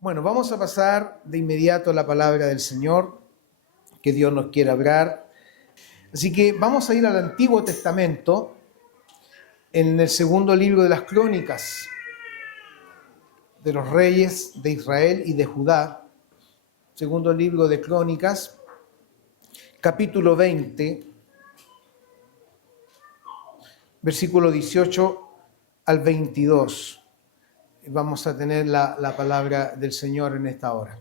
Bueno, vamos a pasar de inmediato a la palabra del Señor, que Dios nos quiere hablar. Así que vamos a ir al Antiguo Testamento, en el segundo libro de las Crónicas de los reyes de Israel y de Judá. Segundo libro de Crónicas, capítulo 20, versículo 18 al 22. Vamos a tener la palabra del Señor en esta hora.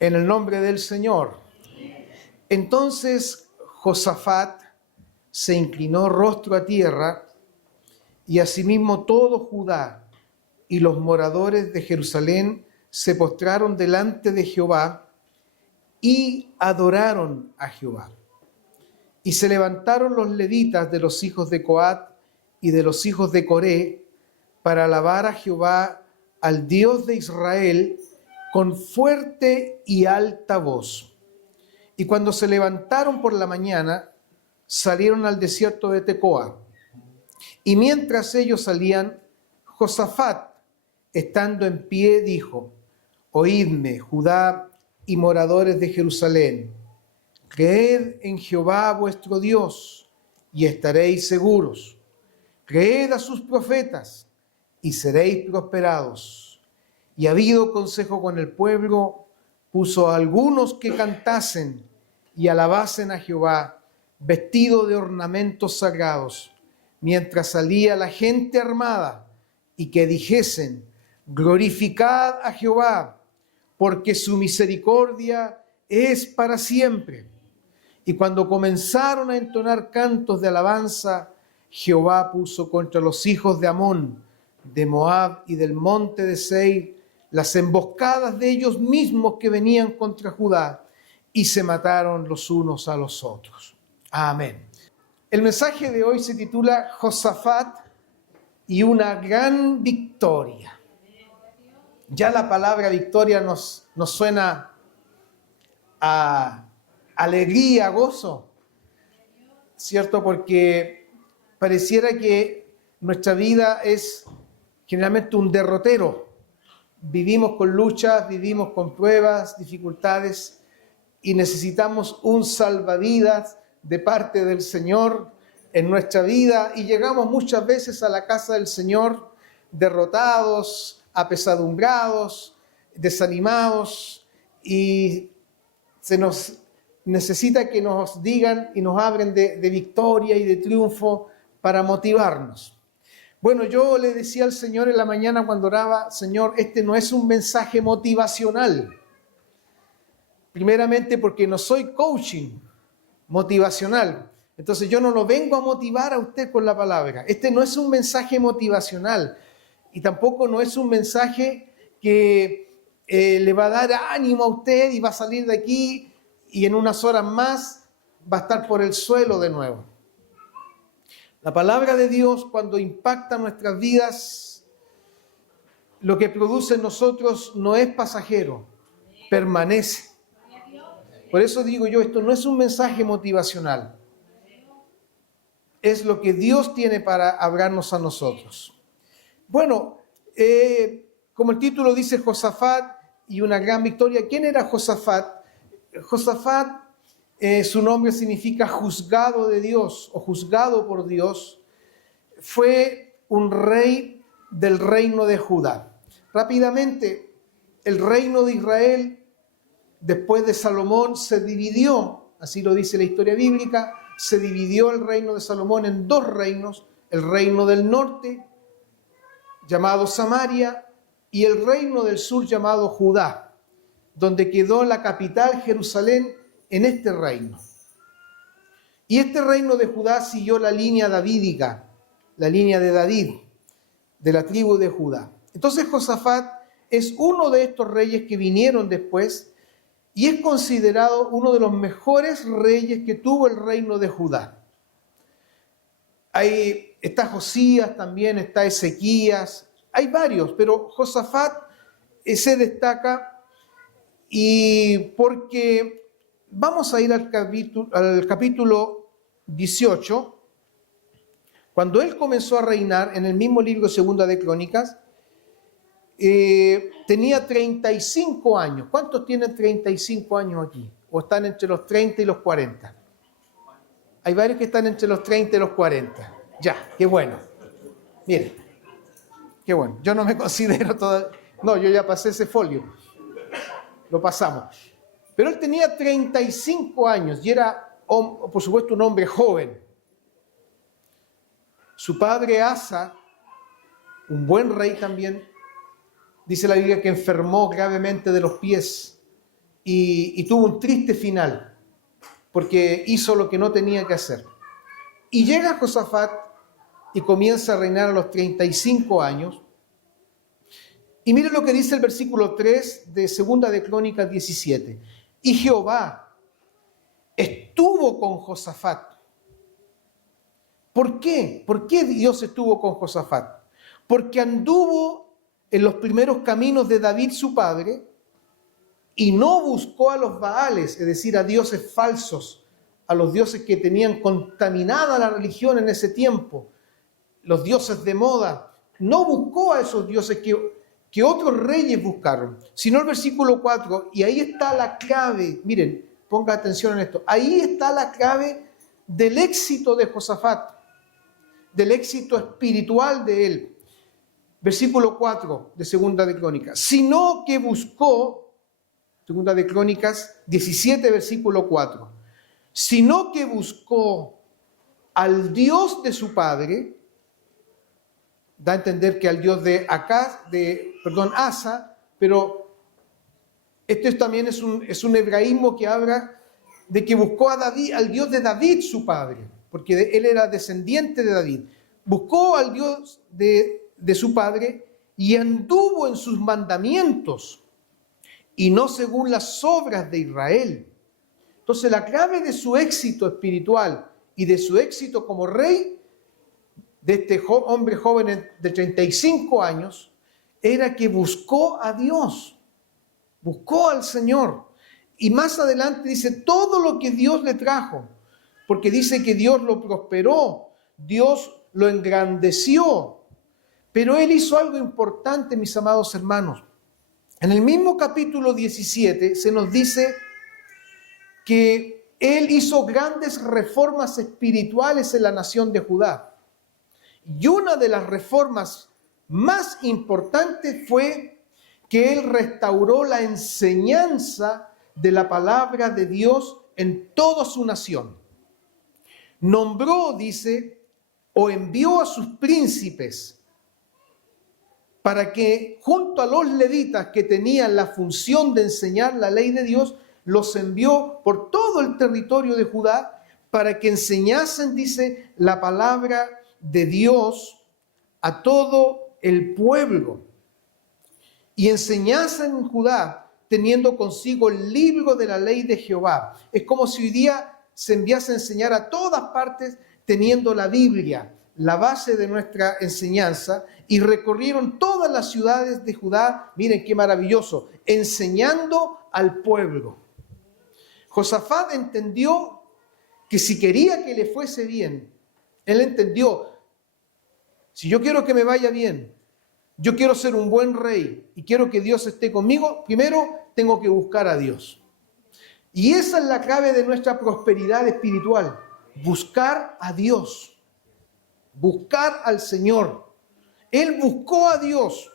En el nombre del Señor. Entonces Josafat se inclinó rostro a tierra, y asimismo todo Judá y los moradores de Jerusalén se postraron delante de Jehová y adoraron a Jehová. Y se levantaron los levitas de los hijos de Coat y de los hijos de Coré para alabar a Jehová, al Dios de Israel, con fuerte y alta voz. Y cuando se levantaron por la mañana, salieron al desierto de Tecoa. Y mientras ellos salían, Josafat, estando en pie, dijo: Oídme, Judá y moradores de Jerusalén, creed en Jehová vuestro Dios, y estaréis seguros. Creed a sus profetas, y seréis prosperados. Y habido consejo con el pueblo, puso a algunos que cantasen y alabasen a Jehová, vestido de ornamentos sagrados, mientras salía la gente armada, y que dijesen: glorificad a Jehová, porque su misericordia es para siempre. Y cuando comenzaron a entonar cantos de alabanza, Jehová puso contra los hijos de Amón, de Moab y del monte de Seir las emboscadas de ellos mismos que venían contra Judá, y se mataron los unos a los otros. Amén. El mensaje de hoy se titula Josafat y una gran victoria. Ya la palabra victoria nos suena a alegría, a gozo, ¿cierto? Porque pareciera que nuestra vida es generalmente un derrotero. Vivimos con luchas, vivimos con pruebas, dificultades, y necesitamos un salvavidas de parte del Señor en nuestra vida, y llegamos muchas veces a la casa del Señor derrotados, apesadumbrados, desanimados, y se nos necesita que nos digan y nos hablen de victoria y de triunfo para motivarnos. Bueno, yo le decía al Señor en la mañana cuando oraba: Señor, este no es un mensaje motivacional. Primeramente porque no soy coaching motivacional. Entonces yo no lo vengo a motivar a usted con la palabra. Este no es un mensaje motivacional, y tampoco no es un mensaje que le va a dar ánimo a usted y va a salir de aquí y en unas horas más va a estar por el suelo de nuevo. La palabra de Dios, cuando impacta nuestras vidas, lo que produce en nosotros no es pasajero, permanece. Por eso digo yo, esto no es un mensaje motivacional. Es lo que Dios tiene para hablarnos a nosotros. Bueno, como el título dice, Josafat y una gran victoria. ¿Quién era Josafat? Josafat, su nombre significa juzgado de Dios o juzgado por Dios. Fue un rey del reino de Judá. Rápidamente, el reino de Israel, después de Salomón, se dividió, así lo dice la historia bíblica, se dividió el reino de Salomón en dos reinos: el reino del norte, llamado Samaria, y el reino del sur, llamado Judá, donde quedó la capital, Jerusalén, en este reino. Y este reino de Judá siguió la línea davídica, la línea de David, de la tribu de Judá. Entonces Josafat es uno de estos reyes que vinieron después, y es considerado uno de los mejores reyes que tuvo el reino de Judá. Ahí está Josías también, está Ezequías, hay varios, pero Josafat se destaca, y porque vamos a ir al capítulo 18, cuando él comenzó a reinar, en el mismo libro Segunda de Crónicas, tenía 35 años. ¿Cuántos tienen 35 años aquí? ¿O están entre los 30 y los 40? Hay varios que están entre los 30 y los 40. Ya, qué bueno. Miren, qué bueno. Yo no me considero todavía... No, yo ya pasé ese folio. Lo pasamos. Pero él tenía 35 años y era, por supuesto, un hombre joven. Su padre Asa, un buen rey también, dice la Biblia que enfermó gravemente de los pies y tuvo un triste final porque hizo lo que no tenía que hacer. Y llega Josafat y comienza a reinar a los 35 años. Y mire lo que dice el versículo 3 de 2 de Crónicas 17. Y Jehová estuvo con Josafat. ¿Por qué? ¿Por qué Dios estuvo con Josafat? Porque anduvo en los primeros caminos de David su padre y no buscó a los Baales, es decir, a dioses falsos, a los dioses que tenían contaminada la religión en ese tiempo, los dioses de moda. No buscó a esos dioses que otros reyes buscaron, sino el versículo 4, y ahí está la clave, miren, ponga atención en esto, ahí está la clave del éxito de Josafat, del éxito espiritual de él. Versículo 4 de 2 de Crónicas, sino que buscó, 2 de Crónicas 17, versículo 4, sino que buscó al Dios de su padre, da a entender que al Dios de Asa, pero esto también es un hebraísmo que habla de que buscó a David, al Dios de David su padre, porque él era descendiente de David. Buscó al Dios de su padre y anduvo en sus mandamientos y no según las obras de Israel. Entonces la clave de su éxito espiritual y de su éxito como rey de este hombre joven de 35 años era que buscó a Dios, buscó al Señor. Y más adelante dice todo lo que Dios le trajo, porque dice que Dios lo prosperó, Dios lo engrandeció. Pero él hizo algo importante, mis amados hermanos. En el mismo capítulo 17 se nos dice que él hizo grandes reformas espirituales en la nación de Judá. Y una de las reformas más importantes fue que él restauró la enseñanza de la palabra de Dios en toda su nación. Nombró, dice, o envió a sus príncipes para que junto a los levitas que tenían la función de enseñar la ley de Dios, los envió por todo el territorio de Judá para que enseñasen, dice, la palabra de Dios a todo el pueblo y enseñasen en Judá teniendo consigo el libro de la ley de Jehová. Es como si hoy día se enviase a enseñar a todas partes teniendo la Biblia, la base de nuestra enseñanza, y recorrieron todas las ciudades de Judá, miren qué maravilloso, enseñando al pueblo. Josafat entendió que si quería que le fuese bien, él entendió, si yo quiero que me vaya bien, yo quiero ser un buen rey y quiero que Dios esté conmigo, primero tengo que buscar a Dios. Y esa es la clave de nuestra prosperidad espiritual, buscar a Dios, buscar al Señor. Él buscó a Dios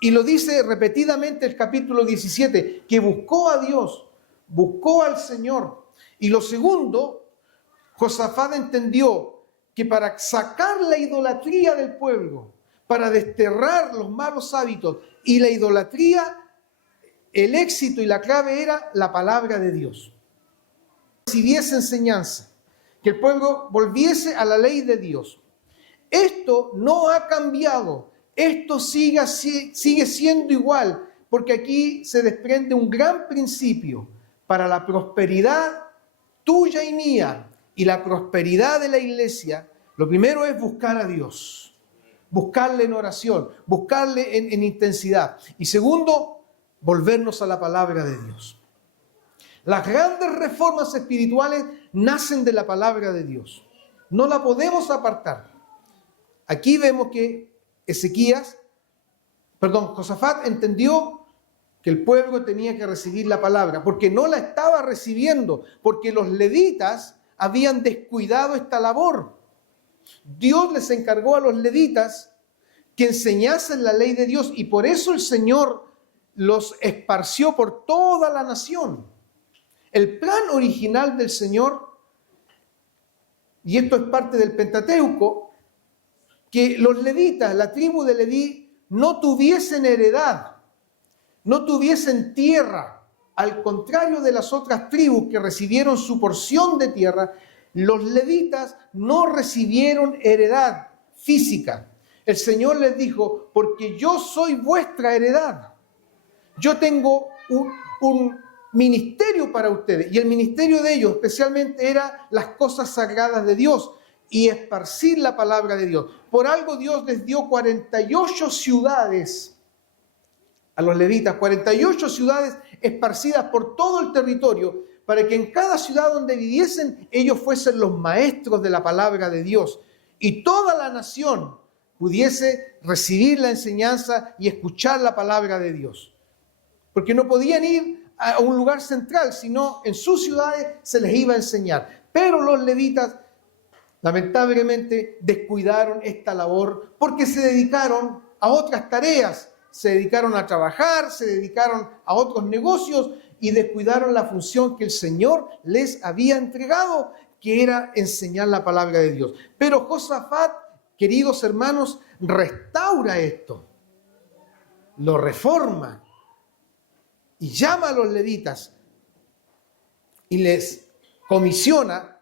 y lo dice repetidamente el capítulo 17, que buscó a Dios, buscó al Señor. Y lo segundo, Josafat entendió que para sacar la idolatría del pueblo, para desterrar los malos hábitos y la idolatría, el éxito y la clave era la palabra de Dios. Recibiese enseñanza, que el pueblo volviese a la ley de Dios. Esto no ha cambiado, esto sigue siendo igual, porque aquí se desprende un gran principio para la prosperidad tuya y mía y la prosperidad de la iglesia. Lo primero es buscar a Dios, buscarle en oración, buscarle en intensidad. Y segundo, volvernos a la palabra de Dios. Las grandes reformas espirituales nacen de la palabra de Dios. No la podemos apartar. Aquí vemos que Josafat entendió que el pueblo tenía que recibir la palabra, porque no la estaba recibiendo, porque los levitas habían descuidado esta labor. Dios les encargó a los levitas que enseñasen la ley de Dios, y por eso el Señor los esparció por toda la nación. El plan original del Señor, y esto es parte del Pentateuco, que los levitas, la tribu de Leví, no tuviesen heredad, no tuviesen tierra. Al contrario de las otras tribus que recibieron su porción de tierra, los levitas no recibieron heredad física. El Señor les dijo, porque yo soy vuestra heredad. Yo tengo un ministerio para ustedes, y el ministerio de ellos especialmente era las cosas sagradas de Dios y esparcir la palabra de Dios. Por algo Dios les dio 48 ciudades a los levitas, 48 ciudades esparcidas por todo el territorio, para que en cada ciudad donde viviesen ellos fuesen los maestros de la palabra de Dios, y toda la nación pudiese recibir la enseñanza y escuchar la palabra de Dios. Porque no podían ir a un lugar central, sino en sus ciudades se les iba a enseñar. Pero los levitas lamentablemente descuidaron esta labor porque se dedicaron a otras tareas, se dedicaron a trabajar, se dedicaron a otros negocios y descuidaron la función que el Señor les había entregado, que era enseñar la palabra de Dios. Pero Josafat, queridos hermanos, restaura esto, lo reforma y llama a los levitas y les comisiona,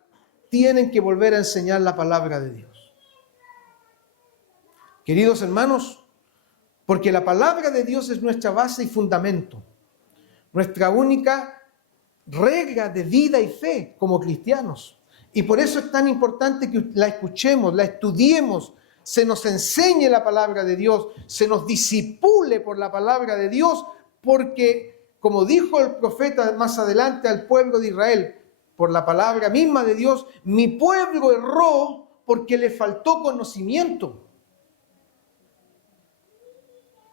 tienen que volver a enseñar la palabra de Dios. Queridos hermanos, porque la palabra de Dios es nuestra base y fundamento, nuestra única regla de vida y fe como cristianos. Y por eso es tan importante que la escuchemos, la estudiemos, se nos enseñe la palabra de Dios, se nos disipule por la palabra de Dios, porque, como dijo el profeta más adelante al pueblo de Israel, por la palabra misma de Dios, mi pueblo erró porque le faltó conocimiento.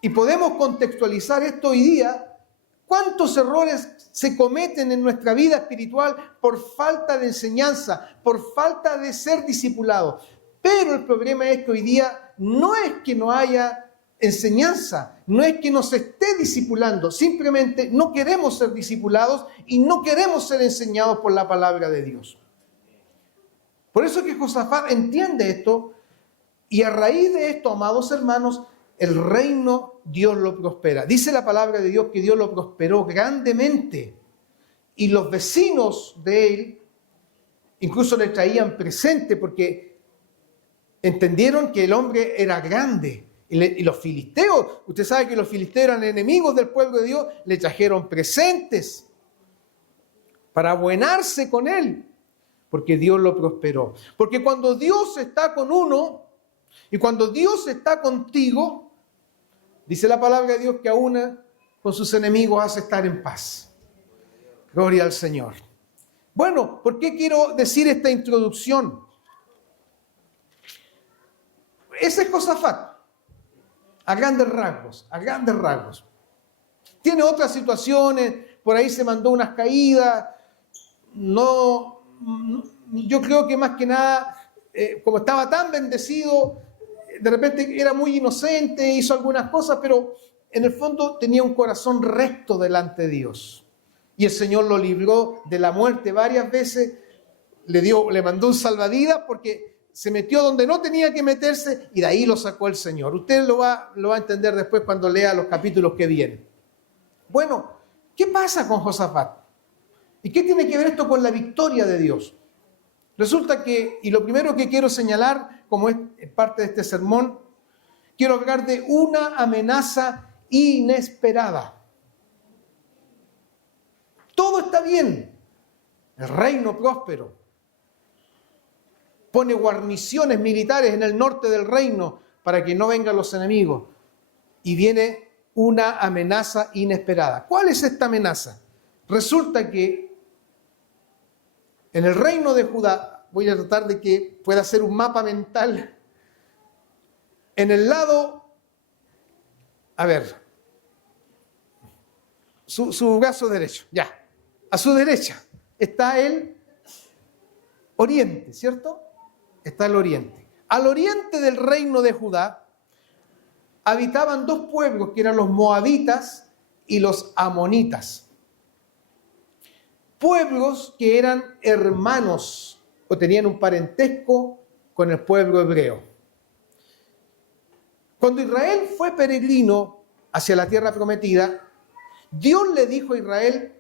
Y podemos contextualizar esto hoy día. ¿Cuántos errores se cometen en nuestra vida espiritual por falta de enseñanza, por falta de ser discipulados? Pero el problema es que hoy día no es que no haya enseñanza, no es que nos esté discipulando, simplemente no queremos ser discipulados y no queremos ser enseñados por la palabra de Dios. Por eso es que Josafat entiende esto, y a raíz de esto, amados hermanos, el reino Dios lo prospera. Dice la palabra de Dios que Dios lo prosperó grandemente, y los vecinos de él incluso le traían presente porque entendieron que el hombre era grande. Y los filisteos, usted sabe que los filisteos eran enemigos del pueblo de Dios, le trajeron presentes para abuenarse con él, porque Dios lo prosperó. Porque cuando Dios está con uno y cuando Dios está contigo, dice la palabra de Dios que aún con sus enemigos hace estar en paz. Gloria al Señor. Bueno, ¿por qué quiero decir esta introducción? Ese es Josafat. A grandes rasgos, a grandes rasgos. Tiene otras situaciones, por ahí se mandó unas caídas, yo creo que más que nada, como estaba tan bendecido, de repente era muy inocente, hizo algunas cosas, pero en el fondo tenía un corazón recto delante de Dios. Y el Señor lo libró de la muerte varias veces, le mandó un salvavidas porque se metió donde no tenía que meterse y de ahí lo sacó el Señor. Usted lo va a entender después cuando lea los capítulos que vienen. Bueno, ¿qué pasa con Josafat? ¿Y qué tiene que ver esto con la victoria de Dios? Resulta que, y lo primero que quiero señalar, como es parte de este sermón, quiero hablar de una amenaza inesperada. Todo está bien, el reino próspero. Pone guarniciones militares en el norte del reino para que no vengan los enemigos. Y viene una amenaza inesperada. ¿Cuál es esta amenaza? Resulta que en el reino de Judá, voy a tratar de que pueda hacer un mapa mental, en el lado A ver, su brazo derecho, ya. A su derecha está el oriente, ¿cierto? Está el oriente. Al oriente del reino de Judá habitaban dos pueblos que eran los moabitas y los amonitas. Pueblos que eran hermanos o tenían un parentesco con el pueblo hebreo. Cuando Israel fue peregrino hacia la tierra prometida, Dios le dijo a Israel: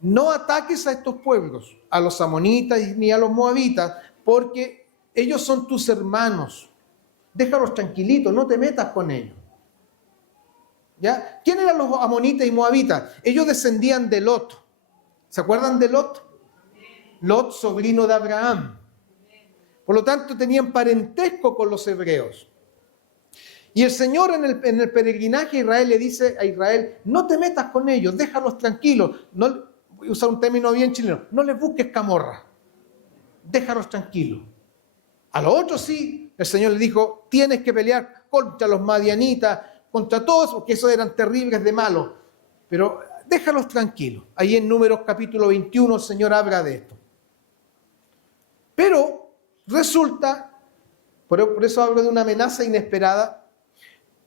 no ataques a estos pueblos, a los amonitas ni a los moabitas, porque ellos son tus hermanos. Déjalos tranquilitos, no te metas con ellos. ¿Ya? ¿Quién eran los amonitas y moabitas? Ellos descendían de Lot. ¿Se acuerdan de Lot? Lot, sobrino de Abraham. Por lo tanto, tenían parentesco con los hebreos. Y el Señor en el peregrinaje a Israel le dice a Israel: no te metas con ellos, déjalos tranquilos. No, voy a usar un término bien chileno, no les busques camorra, déjalos tranquilos. A los otros sí, el Señor le dijo: tienes que pelear contra los madianitas, contra todos, porque esos eran terribles de malos, pero déjalos tranquilos. Ahí en Números capítulo 21 el Señor habla de esto. Pero resulta, por eso hablo de una amenaza inesperada,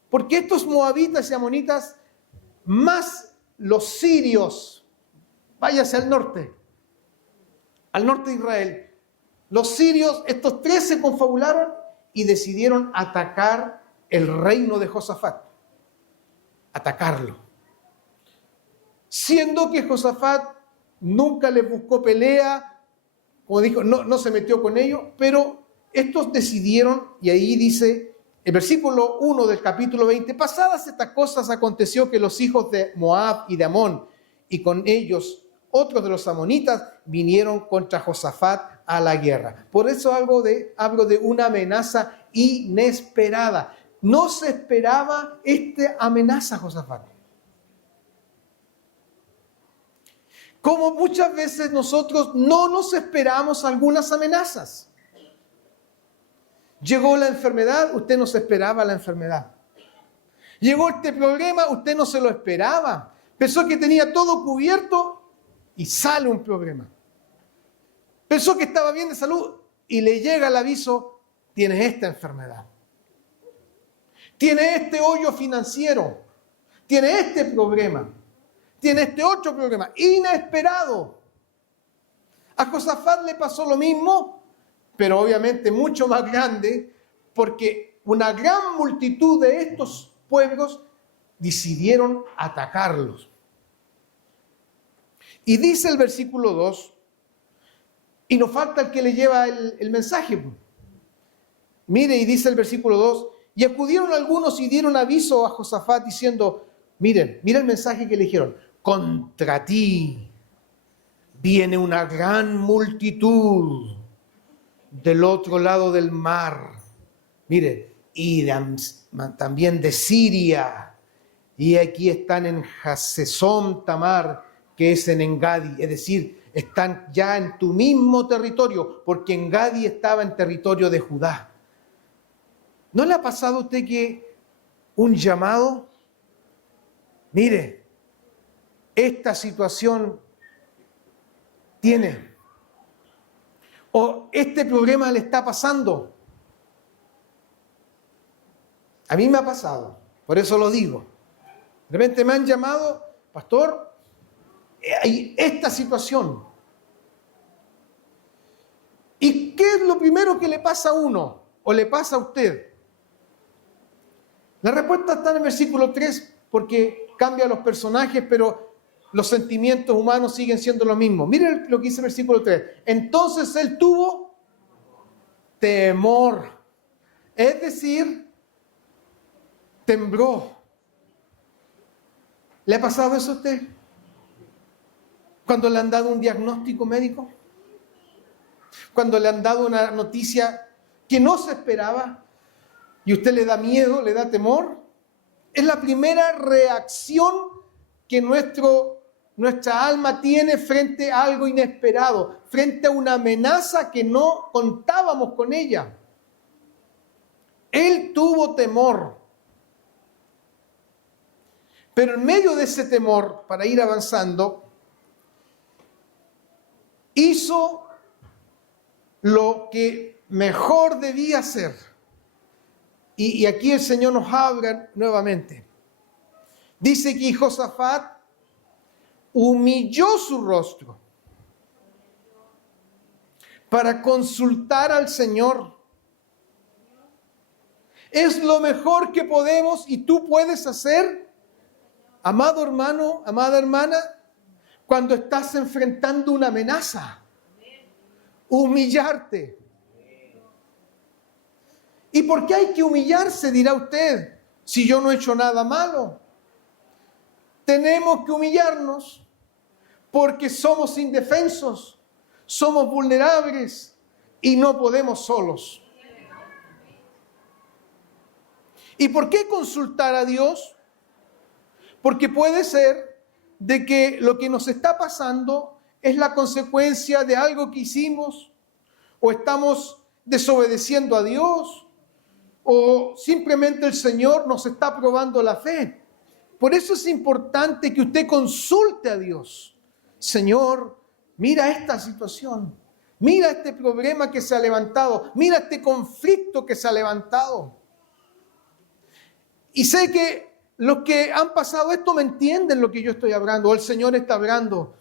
porque estos moabitas y amonitas, más los sirios, váyase al norte de Israel, los sirios, estos tres se confabularon y decidieron atacar el reino de Josafat. Atacarlo. Siendo que Josafat nunca les buscó pelea, como dijo, no se metió con ellos, pero estos decidieron, y ahí dice el versículo 1 del capítulo 20, pasadas estas cosas aconteció que los hijos de Moab y de Amón, y con ellos otros de los amonitas, vinieron contra Josafat a la guerra. Por eso hablo de una amenaza inesperada. No se esperaba esta amenaza, Josafat. Como muchas veces nosotros no nos esperamos algunas amenazas. Llegó la enfermedad, usted no se esperaba la enfermedad. Llegó este problema, usted no se lo esperaba. Pensó que tenía todo cubierto y sale un problema. Pensó que estaba bien de salud y le llega el aviso: tienes esta enfermedad. Tiene este hoyo financiero. Tiene este problema. Tiene este otro problema. Inesperado. A Josafat le pasó lo mismo, pero obviamente mucho más grande, porque una gran multitud de estos pueblos decidieron atacarlos. Y dice el versículo 2, y nos falta el que le lleva el mensaje. Mire, y dice el versículo 2, y acudieron algunos y dieron aviso a Josafat diciendo: mira el mensaje que le dijeron: contra ti viene una gran multitud del otro lado del mar. Mire, y también de Siria, y aquí están en Hasesón Tamar, que es en Engadi, es decir, están ya en tu mismo territorio, porque Engadi estaba en territorio de Judá. ¿No le ha pasado a usted que un llamado? Mire, esta situación tiene, o este problema le está pasando. A mí me ha pasado, por eso lo digo. De repente me han llamado: pastor, hay esta situación. ¿Y qué es lo primero que le pasa a uno o le pasa a usted? La respuesta está en el versículo 3, porque cambia los personajes, pero los sentimientos humanos siguen siendo lo mismo. Miren lo que dice el versículo 3. Entonces él tuvo temor, es decir, tembló. ¿Le ha pasado eso a usted? Cuando le han dado un diagnóstico médico, cuando le han dado una noticia que no se esperaba y usted le da miedo, le da temor, es la primera reacción que nuestra alma tiene frente a algo inesperado, frente a una amenaza que no contábamos con ella. Él tuvo temor. Pero en medio de ese temor, para ir avanzando, hizo lo que mejor debía hacer. Y aquí el Señor nos habla nuevamente. Dice que Josafat humilló su rostro para consultar al Señor. Es lo mejor que podemos y tú puedes hacer, amado hermano, amada hermana, cuando estás enfrentando una amenaza. Humillarte. ¿Y por qué hay que humillarse? Dirá usted, si yo no he hecho nada malo. Tenemos que humillarnos porque somos indefensos, somos vulnerables y no podemos solos. ¿Y por qué consultar a Dios? Porque puede ser de que lo que nos está pasando es la consecuencia de algo que hicimos, o estamos desobedeciendo a Dios, o simplemente el Señor nos está probando la fe. Por eso es importante que usted consulte a Dios. Señor, mira esta situación, mira este problema que se ha levantado, mira este conflicto que se ha levantado. Y sé que los que han pasado esto me entienden lo que yo estoy hablando, o el Señor está hablando.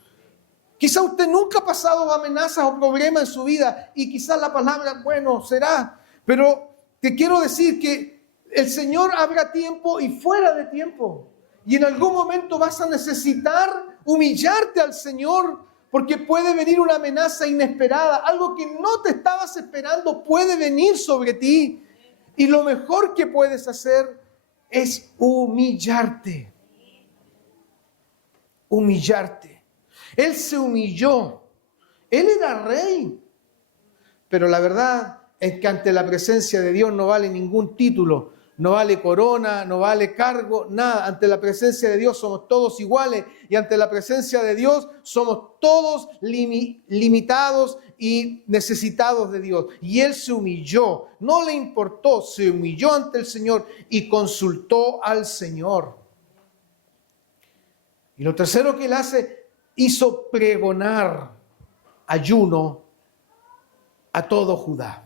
Quizá usted nunca ha pasado amenazas o problemas en su vida y quizás la palabra, bueno, será, pero te quiero decir que el Señor habrá tiempo y fuera de tiempo. Y en algún momento vas a necesitar humillarte al Señor porque puede venir una amenaza inesperada. Algo que no te estabas esperando puede venir sobre ti. Y lo mejor que puedes hacer es humillarte. Humillarte. Él se humilló. Él era rey. Pero la verdad es que ante la presencia de Dios no vale ningún título, no vale corona, no vale cargo, nada. Ante la presencia de Dios somos todos iguales y ante la presencia de Dios somos todos limitados y necesitados de Dios. Y Él se humilló, no le importó, se humilló ante el Señor y consultó al Señor. Y lo tercero que Él hace, hizo pregonar ayuno a todo Judá.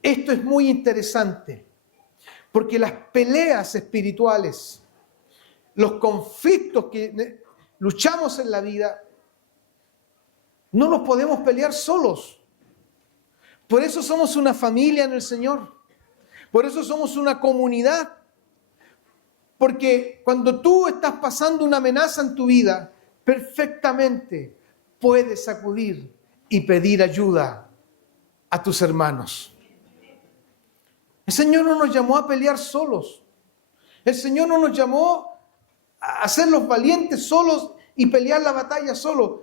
Esto es muy interesante, porque las peleas espirituales, los conflictos que luchamos en la vida, no los podemos pelear solos. Por eso somos una familia en el Señor. Por eso somos una comunidad. Porque cuando tú estás pasando una amenaza en tu vida, perfectamente puedes acudir y pedir ayuda a tus hermanos. El Señor no nos llamó a pelear solos. El Señor no nos llamó a ser los valientes solos y pelear la batalla solos.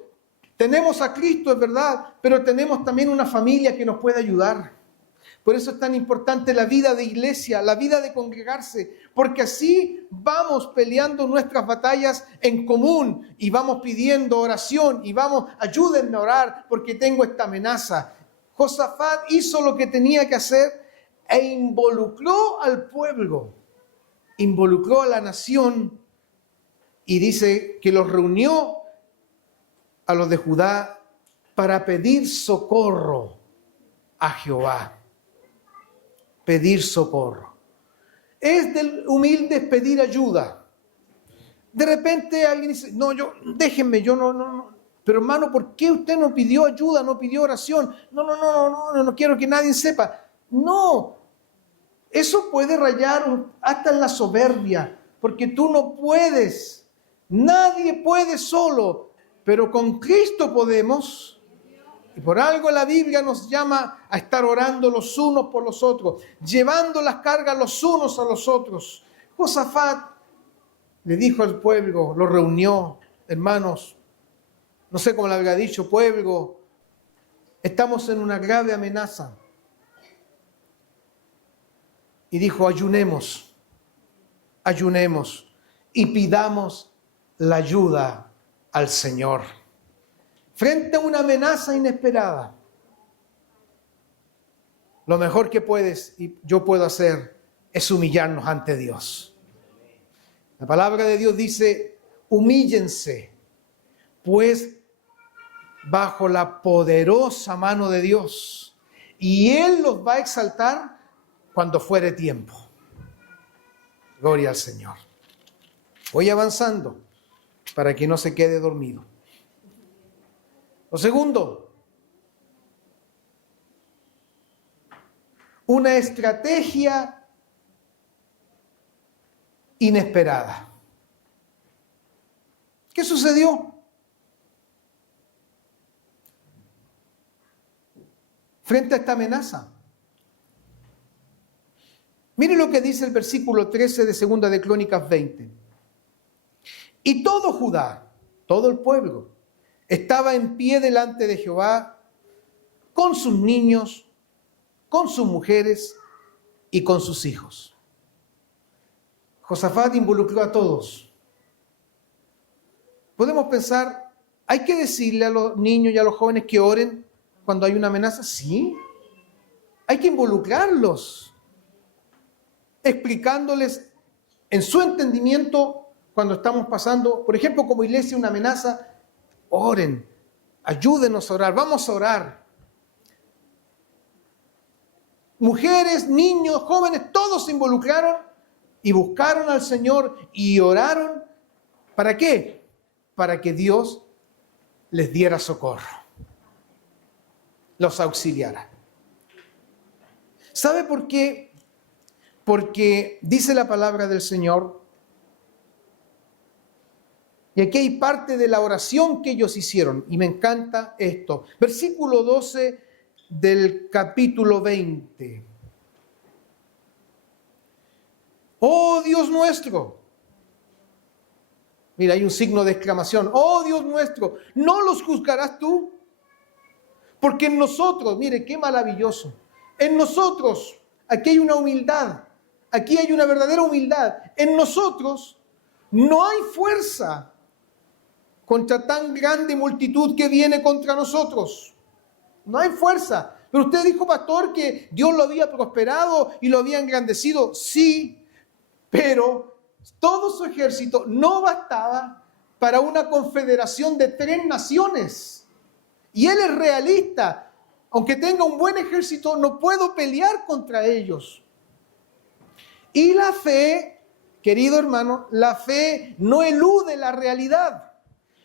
Tenemos a Cristo, es verdad, pero tenemos también una familia que nos puede ayudar. Por eso es tan importante la vida de iglesia, la vida de congregarse, porque así vamos peleando nuestras batallas en común y vamos pidiendo oración y vamos, ayúdenme a orar porque tengo esta amenaza. Josafat hizo lo que tenía que hacer e involucró al pueblo, involucró a la nación y dice que los reunió a los de Judá para pedir socorro a Jehová. Pedir socorro. Es del humilde pedir ayuda. De repente alguien dice, no, déjenme, yo no. Pero hermano, ¿por qué usted no pidió ayuda, no pidió oración? No quiero que nadie sepa. No, eso puede rayar hasta en la soberbia, porque tú no puedes, nadie puede solo, pero con Cristo podemos. Y por algo la Biblia nos llama a estar orando los unos por los otros, llevando las cargas los unos a los otros. Josafat le dijo al pueblo, lo reunió, hermanos, no sé cómo le habría dicho, pueblo, estamos en una grave amenaza. Y dijo, ayunemos y pidamos la ayuda al Señor. Frente a una amenaza inesperada, lo mejor que puedes y yo puedo hacer es humillarnos ante Dios. La palabra de Dios dice, humíllense, pues bajo la poderosa mano de Dios, y Él los va a exaltar cuando fuere tiempo. Gloria al Señor. Voy avanzando para que no se quede dormido. Lo segundo, una estrategia inesperada. ¿Qué sucedió? Frente a esta amenaza. Mire lo que dice el versículo 13 de 2 de Crónicas 20. Y todo Judá, todo el pueblo, estaba en pie delante de Jehová, con sus niños, con sus mujeres y con sus hijos. Josafat involucró a todos. Podemos pensar, ¿hay que decirle a los niños y a los jóvenes que oren cuando hay una amenaza? Sí. Hay que involucrarlos, explicándoles en su entendimiento cuando estamos pasando, por ejemplo, como iglesia, una amenaza. Oren, ayúdenos a orar, vamos a orar. Mujeres, niños, jóvenes, todos se involucraron y buscaron al Señor y oraron. ¿Para qué? Para que Dios les diera socorro, los auxiliara. ¿Sabe por qué? Porque dice la palabra del Señor, y aquí hay parte de la oración que ellos hicieron, y me encanta esto. Versículo 12 del capítulo 20. Oh Dios nuestro. Mira, hay un signo de exclamación. Oh Dios nuestro, ¿no los juzgarás tú? Porque en nosotros, mire, qué maravilloso. En nosotros, aquí hay una humildad. Aquí hay una verdadera humildad. En nosotros no hay fuerza contra tan grande multitud que viene contra nosotros. No hay fuerza. Pero usted dijo, pastor, que Dios lo había prosperado y lo había engrandecido. Sí, pero todo su ejército no bastaba para una confederación de 3 naciones. Y él es realista. Aunque tenga un buen ejército, no puedo pelear contra ellos. Y la fe, querido hermano, la fe no elude la realidad.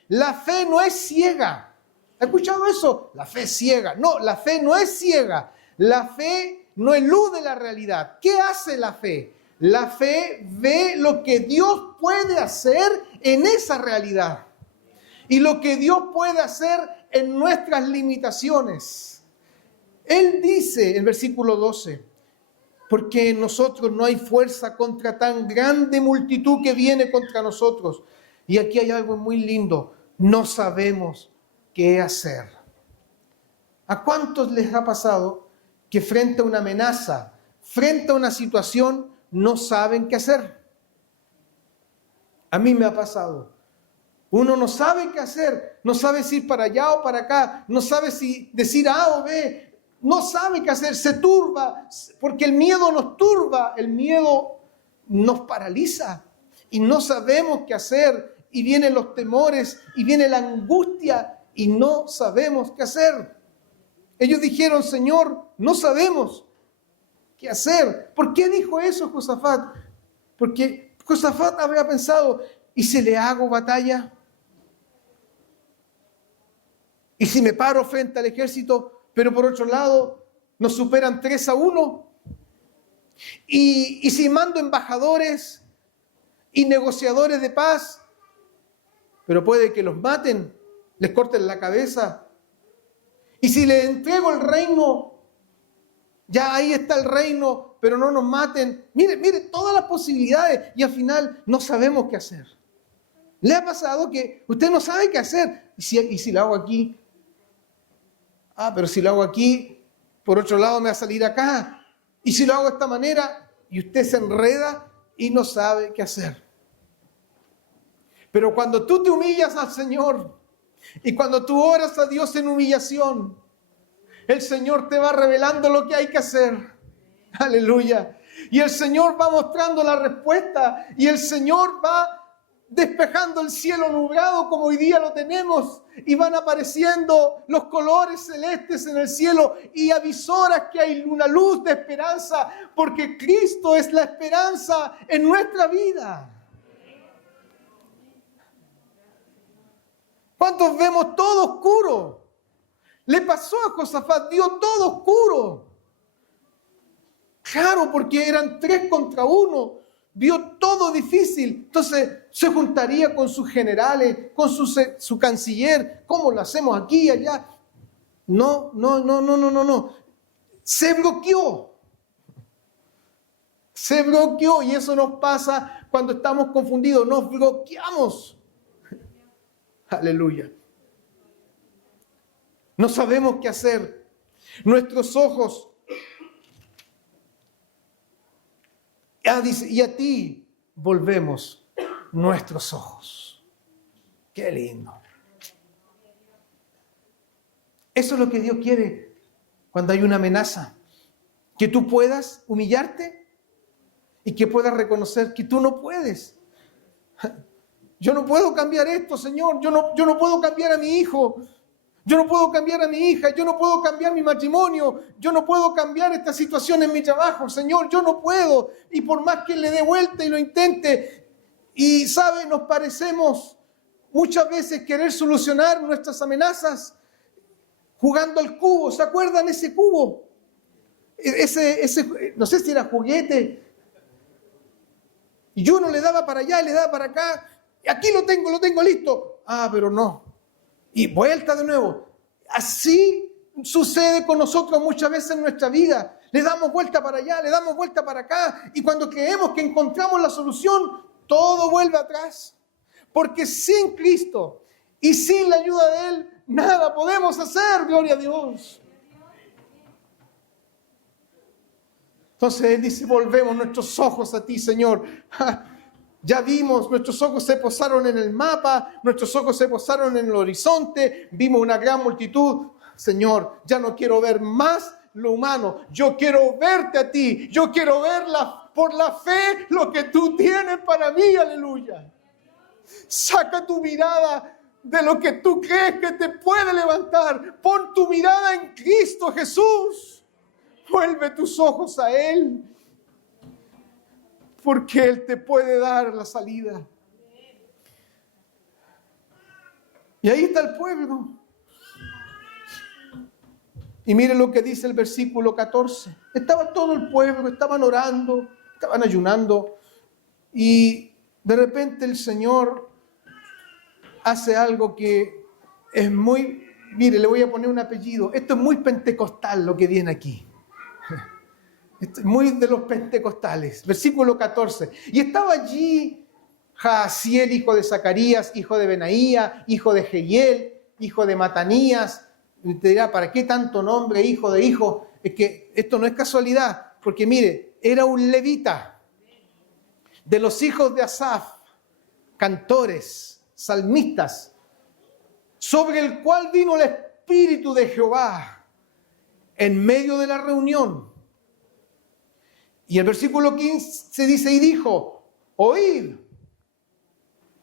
La fe no es ciega. ¿Ha escuchado eso? La fe es ciega. No, la fe no es ciega. La fe no elude la realidad. ¿Qué hace la fe? La fe ve lo que Dios puede hacer en esa realidad. Y lo que Dios puede hacer en nuestras limitaciones. Él dice en versículo 12, porque en nosotros no hay fuerza contra tan grande multitud que viene contra nosotros. Y aquí hay algo muy lindo. No sabemos qué hacer. ¿A cuántos les ha pasado que frente a una amenaza, frente a una situación, no saben qué hacer? A mí me ha pasado. Uno no sabe qué hacer, no sabe si ir para allá o para acá, no sabe si decir A o B, no sabe qué hacer, se turba, porque el miedo nos turba, el miedo nos paraliza y no sabemos qué hacer. Y vienen los temores, y viene la angustia, y no sabemos qué hacer. Ellos dijeron, Señor, no sabemos qué hacer. ¿Por qué dijo eso Josafat? Porque Josafat habría pensado, ¿y si le hago batalla? ¿Y si me paro frente al ejército, pero por otro lado nos superan 3-1? ¿Y si mando embajadores y negociadores de paz? Pero puede que los maten, les corten la cabeza. Y si le entrego el reino, ya ahí está el reino, pero no nos maten. Mire todas las posibilidades y al final no sabemos qué hacer. ¿Le ha pasado que usted no sabe qué hacer? ¿Y si lo hago aquí? Ah, pero si lo hago aquí, por otro lado me va a salir acá. Y si lo hago de esta manera, y usted se enreda y no sabe qué hacer. Pero cuando tú te humillas al Señor y cuando tú oras a Dios en humillación, el Señor te va revelando lo que hay que hacer. Aleluya. Y el Señor va mostrando la respuesta y el Señor va despejando el cielo nublado como hoy día lo tenemos y van apareciendo los colores celestes en el cielo y avisoras que hay una luz de esperanza porque Cristo es la esperanza en nuestra vida. ¿Cuántos vemos todo oscuro? Le pasó a Josafat, vio todo oscuro. Claro, porque eran 3 contra 1. Vio todo difícil. Entonces se juntaría con sus generales, con su canciller. ¿Cómo lo hacemos aquí y allá? No. Se bloqueó. Se bloqueó y eso nos pasa cuando estamos confundidos. Nos bloqueamos. Aleluya. No sabemos qué hacer. Nuestros ojos. Y a ti volvemos nuestros ojos. Qué lindo. Eso es lo que Dios quiere cuando hay una amenaza. Que tú puedas humillarte y que puedas reconocer que tú no puedes. Yo no puedo cambiar esto, Señor. Yo no puedo cambiar a mi hijo. Yo no puedo cambiar a mi hija. Yo no puedo cambiar mi matrimonio. Yo no puedo cambiar esta situación en mi trabajo. Señor, yo no puedo. Y por más que le dé vuelta y lo intente. Y, ¿sabe? Nos parecemos muchas veces querer solucionar nuestras amenazas jugando al cubo. ¿Se acuerdan ese cubo? Ese, no sé si era juguete. Y uno le daba para allá y le daba para acá. Aquí lo tengo listo. Ah, pero no. Y vuelta de nuevo. Así sucede con nosotros muchas veces en nuestra vida. Le damos vuelta para allá, le damos vuelta para acá. Y cuando creemos que encontramos la solución, todo vuelve atrás. Porque sin Cristo y sin la ayuda de Él, nada podemos hacer, gloria a Dios. Entonces Él dice, volvemos nuestros ojos a ti, Señor. Ya vimos, nuestros ojos se posaron en el mapa, nuestros ojos se posaron en el horizonte, vimos una gran multitud. Señor, ya no quiero ver más lo humano, yo quiero verte a ti, yo quiero ver por la fe lo que tú tienes para mí, aleluya. Saca tu mirada de lo que tú crees que te puede levantar, pon tu mirada en Cristo Jesús, vuelve tus ojos a Él. Porque Él te puede dar la salida. Y ahí está el pueblo. Y mire lo que dice el versículo 14. Estaba todo el pueblo, estaban orando, estaban ayunando. Y de repente el Señor hace algo que es muy... Mire, le voy a poner un apellido. Esto es muy pentecostal lo que viene aquí. Muy de los pentecostales. Versículo 14. Y estaba allí Jaasiel, hijo de Zacarías, hijo de Benaía, hijo de Jehiel, hijo de Matanías. Y te dirá, ¿para qué tanto nombre, hijo de hijo? Es que esto no es casualidad, porque mire, era un levita de los hijos de Asaf, cantores, salmistas, sobre el cual vino el Espíritu de Jehová en medio de la reunión. Y el versículo 15 dice, y dijo, oíd,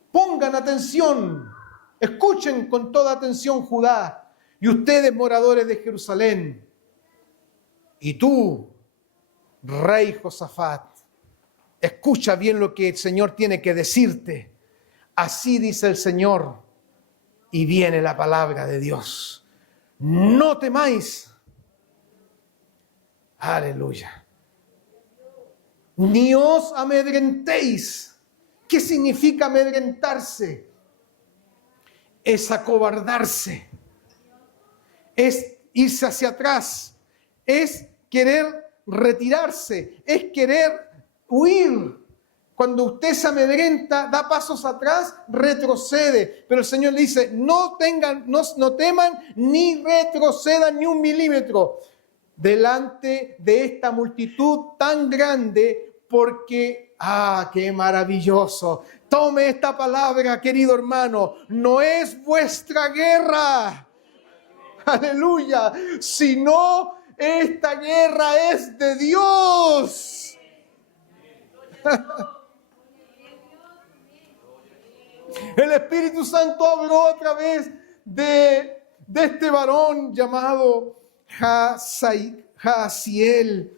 pongan atención, escuchen con toda atención Judá, y ustedes moradores de Jerusalén, y tú, rey Josafat, escucha bien lo que el Señor tiene que decirte. Así dice el Señor, y viene la palabra de Dios. No temáis. Aleluya. Ni os amedrentéis. ¿Qué significa amedrentarse? Es acobardarse. Es irse hacia atrás. Es querer retirarse. Es querer huir. Cuando usted se amedrenta, da pasos atrás, retrocede. Pero el Señor le dice, no teman ni retrocedan ni un milímetro delante de esta multitud tan grande, porque, qué maravilloso. Tome esta palabra, querido hermano, no es vuestra guerra, aleluya, sino esta guerra es de Dios. El Espíritu Santo habló a través de este varón llamado Jaasiel.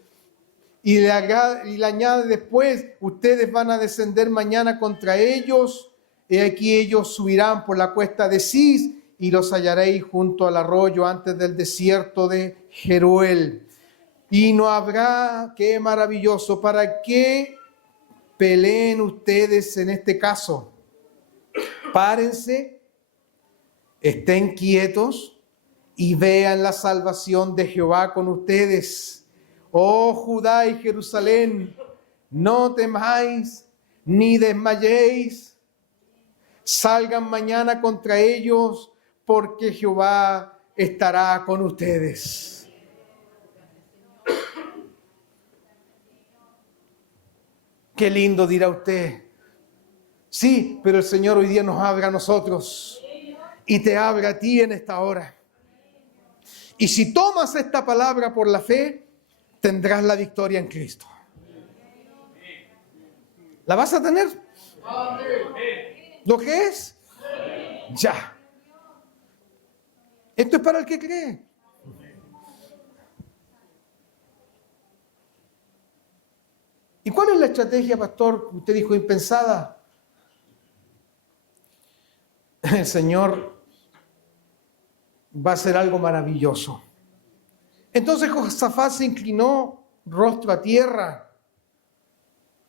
Y le añade después, ustedes van a descender mañana contra ellos. He aquí ellos subirán por la cuesta de Cis y los hallaréis junto al arroyo antes del desierto de Jeruel. Y no habrá, qué maravilloso, ¿para qué peleen ustedes en este caso? Párense, estén quietos y vean la salvación de Jehová con ustedes. Oh Judá y Jerusalén, no temáis ni desmayéis. Salgan mañana contra ellos, porque Jehová estará con ustedes. Qué lindo, dirá usted. Sí, pero el Señor hoy día nos habla a nosotros y te habla a ti en esta hora. Y si tomas esta palabra por la fe, tendrás la victoria en Cristo. ¿La vas a tener? ¿Lo que es? Ya. Esto es para el que cree. ¿Y cuál es la estrategia, pastor? Usted dijo impensada. El Señor va a hacer algo maravilloso. Entonces Josafat se inclinó rostro a tierra,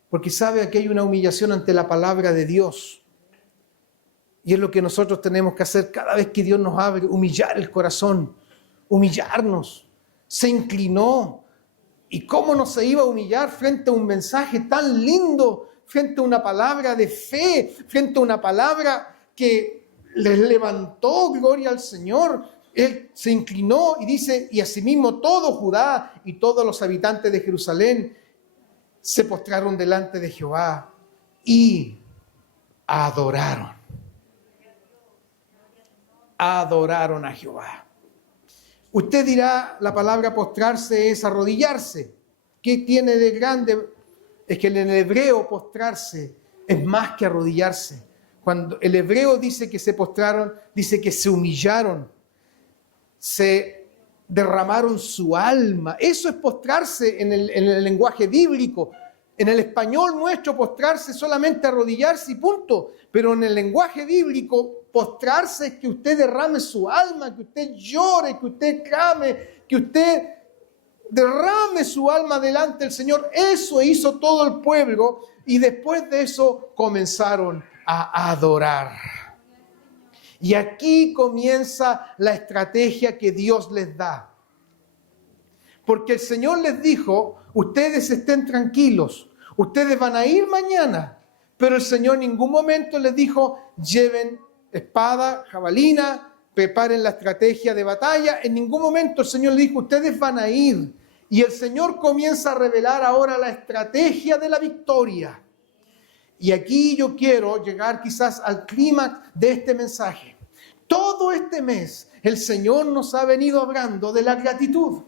porque sabe que hay una humillación ante la palabra de Dios. Y es lo que nosotros tenemos que hacer cada vez que Dios nos abre, humillar el corazón, humillarnos. Se inclinó. ¿Y cómo no se iba a humillar frente a un mensaje tan lindo, frente a una palabra de fe, frente a una palabra que les levantó gloria al Señor? Él se inclinó y dice, y asimismo todo Judá y todos los habitantes de Jerusalén se postraron delante de Jehová y adoraron. Adoraron a Jehová. Usted dirá, la palabra postrarse es arrodillarse. ¿Qué tiene de grande? Es que en el hebreo postrarse es más que arrodillarse. Cuando el hebreo dice que se postraron, dice que se humillaron, se derramaron su alma. Eso es postrarse en el lenguaje bíblico. En el español nuestro, postrarse es solamente arrodillarse y punto. Pero en el lenguaje bíblico, postrarse es que usted derrame su alma, que usted llore, que usted clame, que usted derrame su alma delante del Señor. Eso hizo todo el pueblo y después de eso comenzaron a adorar. Y aquí comienza la estrategia que Dios les da. Porque el Señor les dijo, ustedes estén tranquilos, ustedes van a ir mañana. Pero el Señor en ningún momento les dijo, lleven espada, jabalina, preparen la estrategia de batalla. En ningún momento el Señor les dijo, ustedes van a ir. Y el Señor comienza a revelar ahora la estrategia de la victoria. Y aquí yo quiero llegar quizás al clímax de este mensaje. Todo este mes el Señor nos ha venido hablando de la gratitud.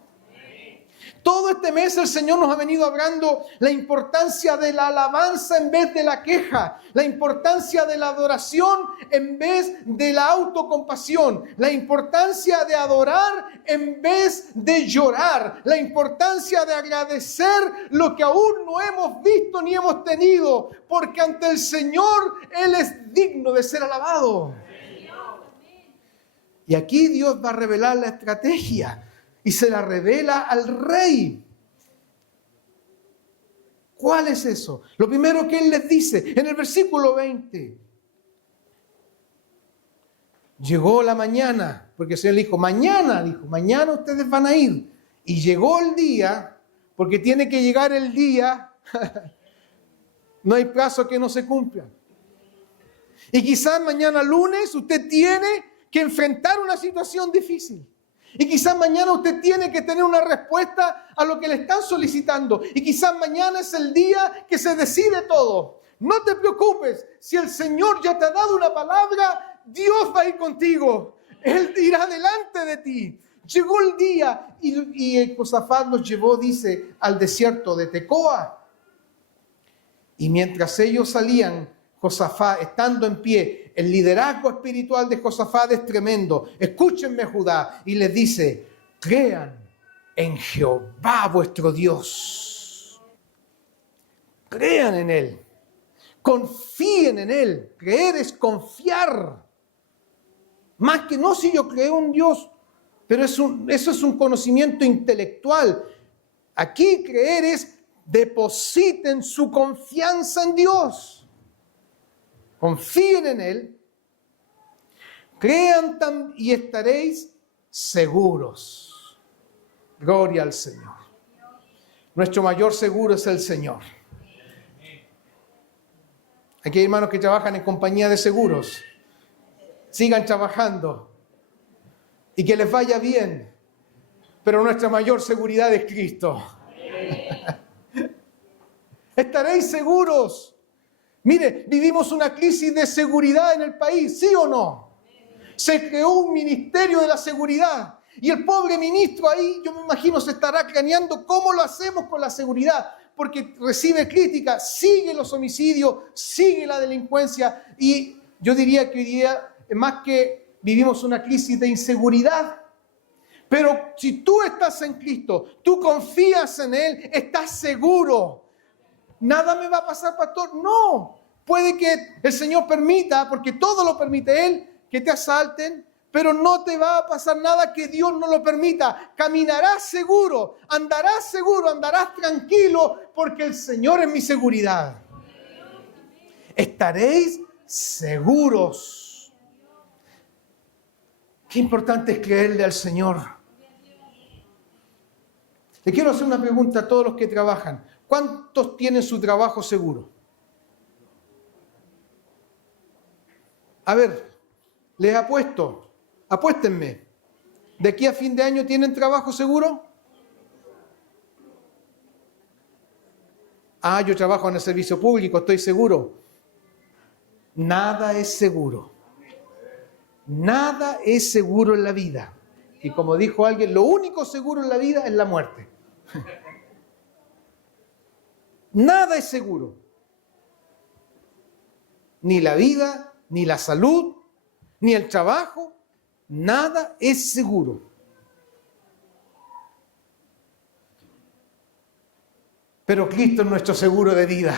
Todo este mes el Señor nos ha venido hablando la importancia de la alabanza en vez de la queja, la importancia de la adoración en vez de la autocompasión, la importancia de adorar en vez de llorar, la importancia de agradecer lo que aún no hemos visto ni hemos tenido, porque ante el Señor Él es digno de ser alabado. Y aquí Dios va a revelar la estrategia. Y se la revela al rey. ¿Cuál es eso? Lo primero que él les dice en el versículo 20. Llegó la mañana, porque el Señor dijo, mañana ustedes van a ir. Y llegó el día, porque tiene que llegar el día, no hay plazo que no se cumpla. Y quizás mañana lunes usted tiene que enfrentar una situación difícil. Y quizás mañana usted tiene que tener una respuesta a lo que le están solicitando. Y quizás mañana es el día que se decide todo. No te preocupes, si el Señor ya te ha dado una palabra, Dios va a ir contigo. Él irá delante de ti. Llegó el día y Josafat los llevó, dice, al desierto de Tecoa. Y mientras ellos salían, Josafat, estando en pie, el liderazgo espiritual de Josafat es tremendo. Escúchenme, Judá, y les dice: crean en Jehová vuestro Dios. Crean en Él. Confíen en Él. Creer es confiar. Más que no si yo creo en Dios, pero eso es un conocimiento intelectual. Aquí creer es depositen su confianza en Dios. Confíen en Él. Crean y estaréis seguros. Gloria al Señor. Nuestro mayor seguro es el Señor. Aquí hay hermanos que trabajan en compañía de seguros. Sigan trabajando y que les vaya bien, pero nuestra mayor seguridad es Cristo. Estaréis seguros. Mire, vivimos una crisis de seguridad en el país, ¿sí o no? Se creó un ministerio de la seguridad y el pobre ministro ahí, yo me imagino, se estará craneando cómo lo hacemos con la seguridad, porque recibe crítica, sigue los homicidios, sigue la delincuencia, y yo diría que hoy día, más que vivimos una crisis de inseguridad, pero si tú estás en Cristo, tú confías en Él, estás seguro. Nada me va a pasar, pastor. No, puede que el Señor permita, porque todo lo permite Él, que te asalten, pero no te va a pasar nada que Dios no lo permita. Caminarás seguro, andarás tranquilo, porque el Señor es mi seguridad. Estaréis seguros. Qué importante es creerle al Señor. Le quiero hacer una pregunta a todos los que trabajan. ¿Cuántos tienen su trabajo seguro? A ver, les apuesto. Apuéstenme. ¿De aquí a fin de año tienen trabajo seguro? Yo trabajo en el servicio público, estoy seguro. Nada es seguro. Nada es seguro en la vida. Y como dijo alguien, lo único seguro en la vida es la muerte. Nada es seguro. Ni la vida, ni la salud, ni el trabajo. Nada es seguro. Pero Cristo es nuestro seguro de vida.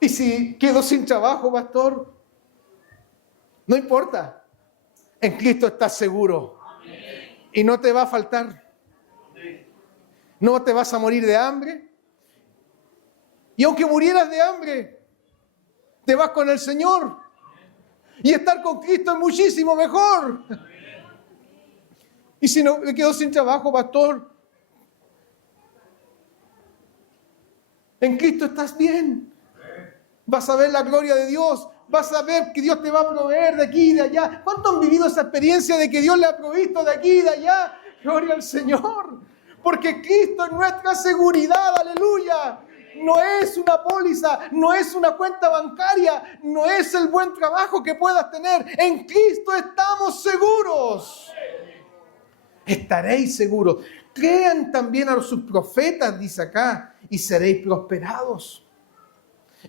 Y si quedo sin trabajo, pastor, no importa. En Cristo estás seguro. Y no te va a faltar. No te vas a morir de hambre. Y aunque murieras de hambre, te vas con el Señor. Y estar con Cristo es muchísimo mejor. Y si no me quedo sin trabajo, pastor, en Cristo estás bien. Vas a ver la gloria de Dios. Vas a ver que Dios te va a proveer de aquí y de allá. ¿Cuántos han vivido esa experiencia de que Dios le ha provisto de aquí y de allá? Gloria al Señor. Porque Cristo es nuestra seguridad. Aleluya. No es una póliza, no es una cuenta bancaria, no es el buen trabajo que puedas tener. En Cristo estamos seguros. Estaréis seguros. Crean también a sus profetas, dice acá, y seréis prosperados.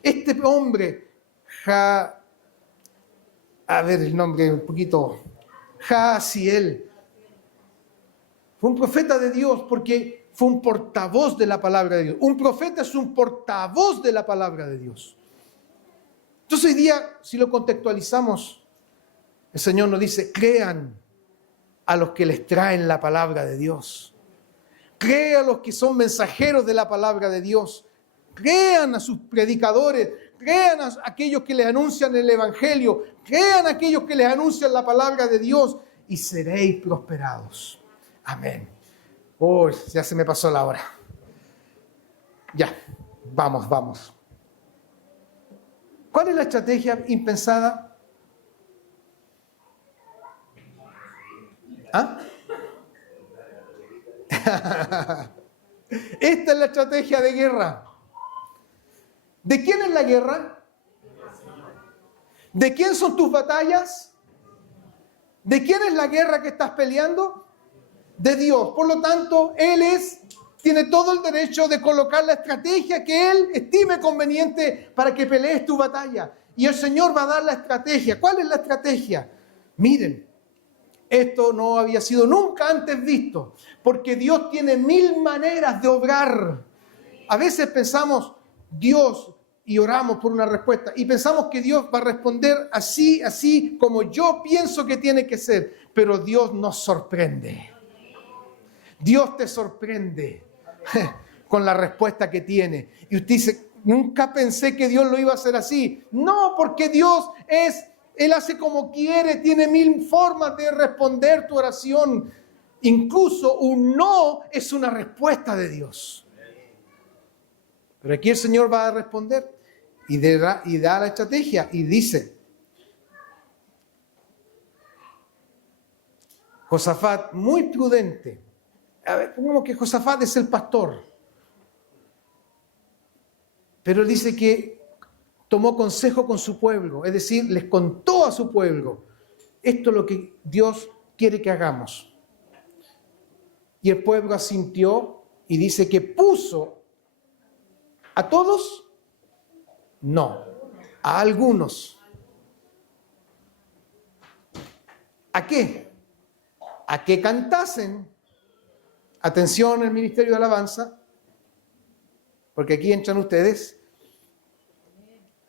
Este hombre, a ver el nombre un poquito, Jaasiel, fue un profeta de Dios porque fue un portavoz de la palabra de Dios. Un profeta es un portavoz de la palabra de Dios. Entonces hoy día, si lo contextualizamos, el Señor nos dice, crean a los que les traen la palabra de Dios. Crean a los que son mensajeros de la palabra de Dios. Crean a sus predicadores. Crean a aquellos que les anuncian el Evangelio. Crean a aquellos que les anuncian la palabra de Dios. Y seréis prosperados. Amén. Oh, ya se me pasó la hora. Ya, vamos. ¿Cuál es la estrategia impensada? Esta es la estrategia de guerra. ¿De quién es la guerra? ¿De quién son tus batallas? ¿De quién es la guerra que estás peleando? De Dios. Por lo tanto, Él es tiene todo el derecho de colocar la estrategia que Él estime conveniente para que pelees tu batalla. Y el Señor va a dar la estrategia. ¿Cuál es la estrategia? Miren, esto no había sido nunca antes visto, porque Dios tiene 1000 maneras de obrar. A veces pensamos, Dios, y oramos por una respuesta, y pensamos que Dios va a responder así como yo pienso que tiene que ser, pero Dios nos sorprende. Dios te sorprende con la respuesta que tiene. Y usted dice, nunca pensé que Dios lo iba a hacer así. No, porque Dios Él hace como quiere, tiene 1000 formas de responder tu oración. Incluso un no es una respuesta de Dios. Pero aquí el Señor va a responder y da la estrategia y dice, Josafat, muy prudente. A ver, pongamos que Josafat es el pastor. Pero él dice que tomó consejo con su pueblo, es decir, les contó a su pueblo, esto es lo que Dios quiere que hagamos. Y el pueblo asintió y dice que puso a todos, no, a algunos. ¿A qué? A que cantasen. Atención al ministerio de alabanza, porque aquí entran ustedes.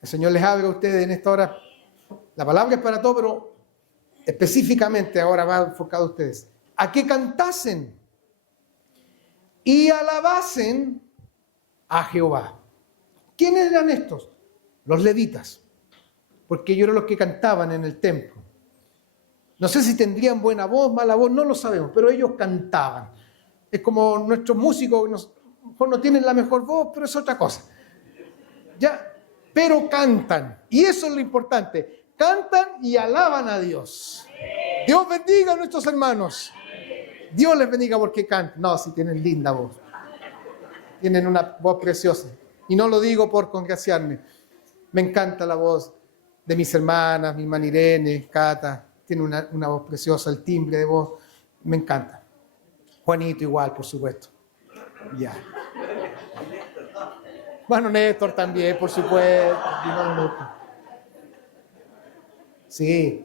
El Señor les habla a ustedes en esta hora. La palabra es para todo, pero específicamente ahora va enfocado a ustedes. A que cantasen y alabasen a Jehová. ¿Quiénes eran estos? Los levitas, porque ellos eran los que cantaban en el templo. No sé si tendrían buena voz, mala voz, no lo sabemos, pero ellos cantaban. Es como nuestros músicos, a lo mejor no tienen la mejor voz, pero es otra cosa. Ya, pero cantan. Y eso es lo importante. Cantan y alaban a Dios. Dios bendiga a nuestros hermanos. Dios les bendiga porque cantan. No, si tienen linda voz. Tienen una voz preciosa. Y no lo digo por congraciarme. Me encanta la voz de mis hermanas, mi hermana Irene, Cata. Tiene una voz preciosa, el timbre de voz. Me encanta. Juanito igual, por supuesto. Ya. Bueno, Néstor también, por supuesto. Sí.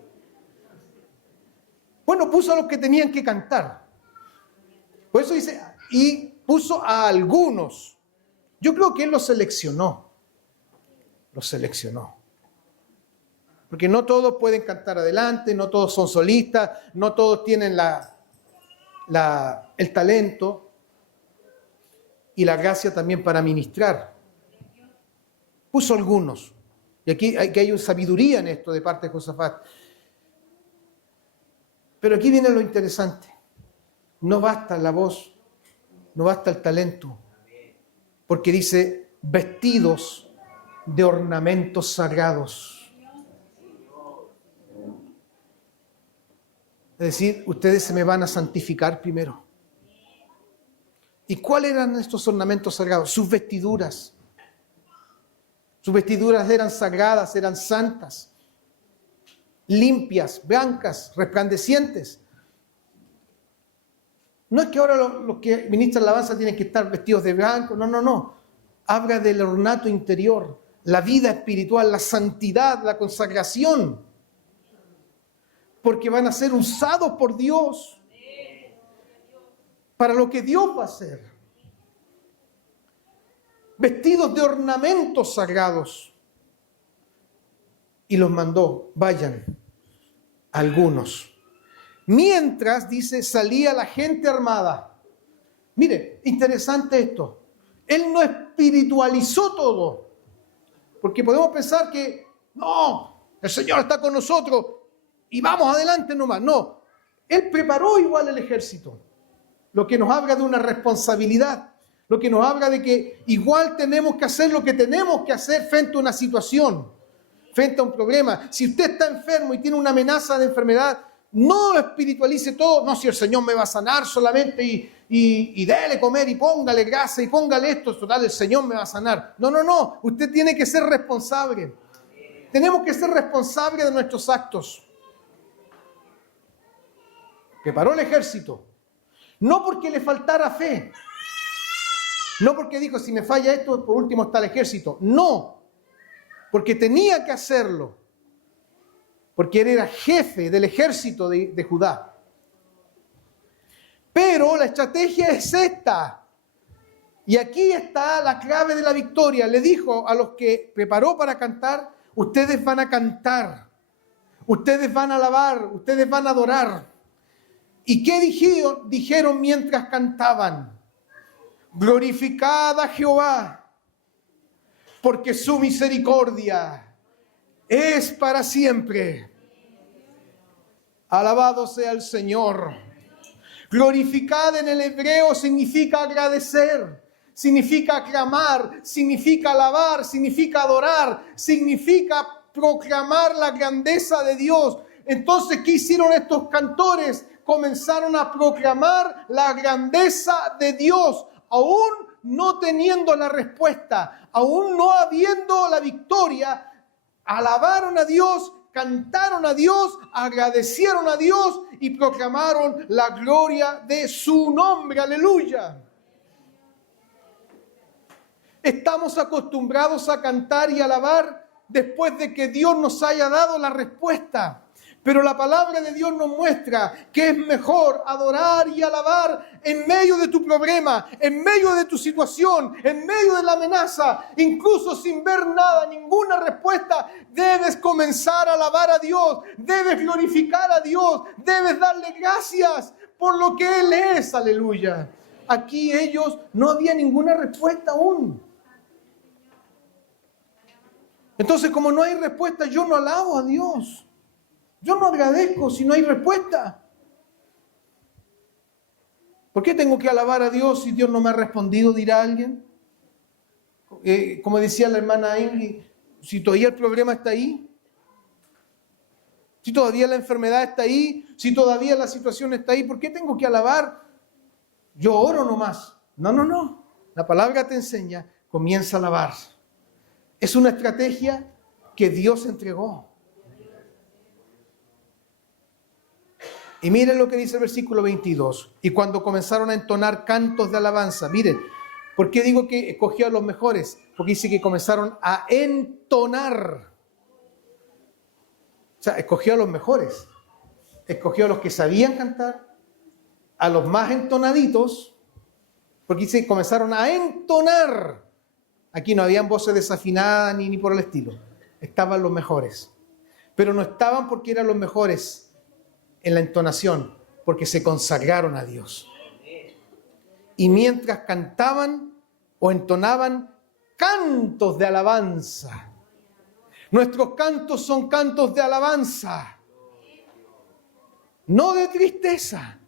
Bueno, puso a los que tenían que cantar. Por eso dice, y puso a algunos. Yo creo que él los seleccionó. Los seleccionó. Porque no todos pueden cantar adelante, no todos son solistas, no todos tienen el talento y la gracia también para ministrar. Puso algunos. Y aquí hay una sabiduría en esto de parte de Josafat. Pero aquí viene lo interesante. No basta la voz, no basta el talento. Porque dice, vestidos de ornamentos sagrados. Es decir, ustedes se me van a santificar primero. ¿Y cuáles eran estos ornamentos sagrados? Sus vestiduras. Sus vestiduras eran sagradas, eran santas, limpias, blancas, resplandecientes. No es que ahora los que ministran la alabanza tienen que estar vestidos de blanco, no. Habla del ornato interior, la vida espiritual, la santidad, la consagración. Porque van a ser usados por Dios para lo que Dios va a hacer. Vestidos de ornamentos sagrados. Y los mandó, vayan, algunos. Mientras, dice, salía la gente armada. Mire, interesante esto. Él no espiritualizó todo. Porque podemos pensar que, no, el Señor está con nosotros y vamos adelante nomás. No, Él preparó igual el ejército. Lo que nos habla de una responsabilidad. Lo que nos habla de que igual tenemos que hacer lo que tenemos que hacer frente a una situación, frente a un problema. Si usted está enfermo y tiene una amenaza de enfermedad, no lo espiritualice todo. No, si el Señor me va a sanar solamente y déle comer y póngale grasa y póngale esto, total, el Señor me va a sanar. No. Usted tiene que ser responsable. Tenemos que ser responsables de nuestros actos. Preparó el ejército. No porque le faltara fe. No porque dijo, si me falla esto, por último está el ejército. No, porque tenía que hacerlo. Porque él era jefe del ejército de Judá. Pero la estrategia es esta. Y aquí está la clave de la victoria. Le dijo a los que preparó para cantar, ustedes van a cantar, ustedes van a alabar, ustedes van a adorar. ¿Y qué dijeron mientras cantaban? Glorificad a Jehová, porque su misericordia es para siempre. Alabado sea el Señor. Glorificad en el hebreo significa agradecer, significa aclamar, significa alabar, significa adorar, significa proclamar la grandeza de Dios. Entonces, ¿qué hicieron estos cantores? Comenzaron a proclamar la grandeza de Dios, aún no teniendo la respuesta, aún no habiendo la victoria. Alabaron a Dios, cantaron a Dios, agradecieron a Dios y proclamaron la gloria de su nombre. Aleluya. Estamos acostumbrados a cantar y alabar después de que Dios nos haya dado la respuesta. Pero la palabra de Dios nos muestra que es mejor adorar y alabar en medio de tu problema, en medio de tu situación, en medio de la amenaza, incluso sin ver nada, ninguna respuesta. Debes comenzar a alabar a Dios, debes glorificar a Dios, debes darle gracias por lo que Él es. Aleluya. Aquí ellos no había ninguna respuesta aún. Entonces, como no hay respuesta, yo no alabo a Dios. Yo no agradezco si no hay respuesta. ¿Por qué tengo que alabar a Dios si Dios no me ha respondido? Dirá alguien. Como decía la hermana Ingrid, si todavía el problema está ahí, si todavía la enfermedad está ahí, si todavía la situación está ahí, ¿por qué tengo que alabar? Yo oro nomás. No. La palabra te enseña, comienza a alabar. Es una estrategia que Dios entregó. Y miren lo que dice el versículo 22. Y cuando comenzaron a entonar cantos de alabanza, miren, ¿por qué digo que escogió a los mejores? Porque dice que comenzaron a entonar. O sea, escogió a los mejores. Escogió a los que sabían cantar, a los más entonaditos, porque dice que comenzaron a entonar. Aquí no habían voces desafinadas ni por el estilo. Estaban los mejores. Pero no estaban porque eran los mejores en la entonación, porque se consagraron a Dios. Y mientras cantaban o entonaban cantos de alabanza. Nuestros cantos son cantos de alabanza, no de tristeza,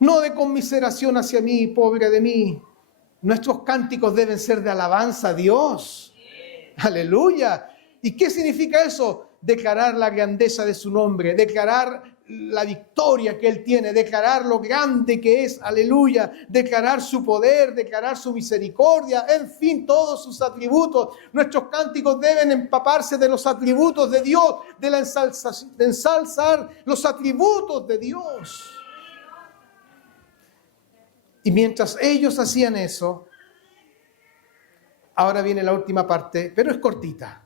no de conmiseración hacia mí, pobre de mí. Nuestros cánticos deben ser de alabanza a Dios. Aleluya. ¿Y qué significa eso? Declarar la grandeza de su nombre, declarar la victoria que Él tiene, declarar lo grande que es, aleluya, declarar su poder, declarar su misericordia, en fin, todos sus atributos. Nuestros cánticos deben empaparse de los atributos de Dios, de ensalzar los atributos de Dios. Y mientras ellos hacían eso, ahora viene la última parte, pero es cortita.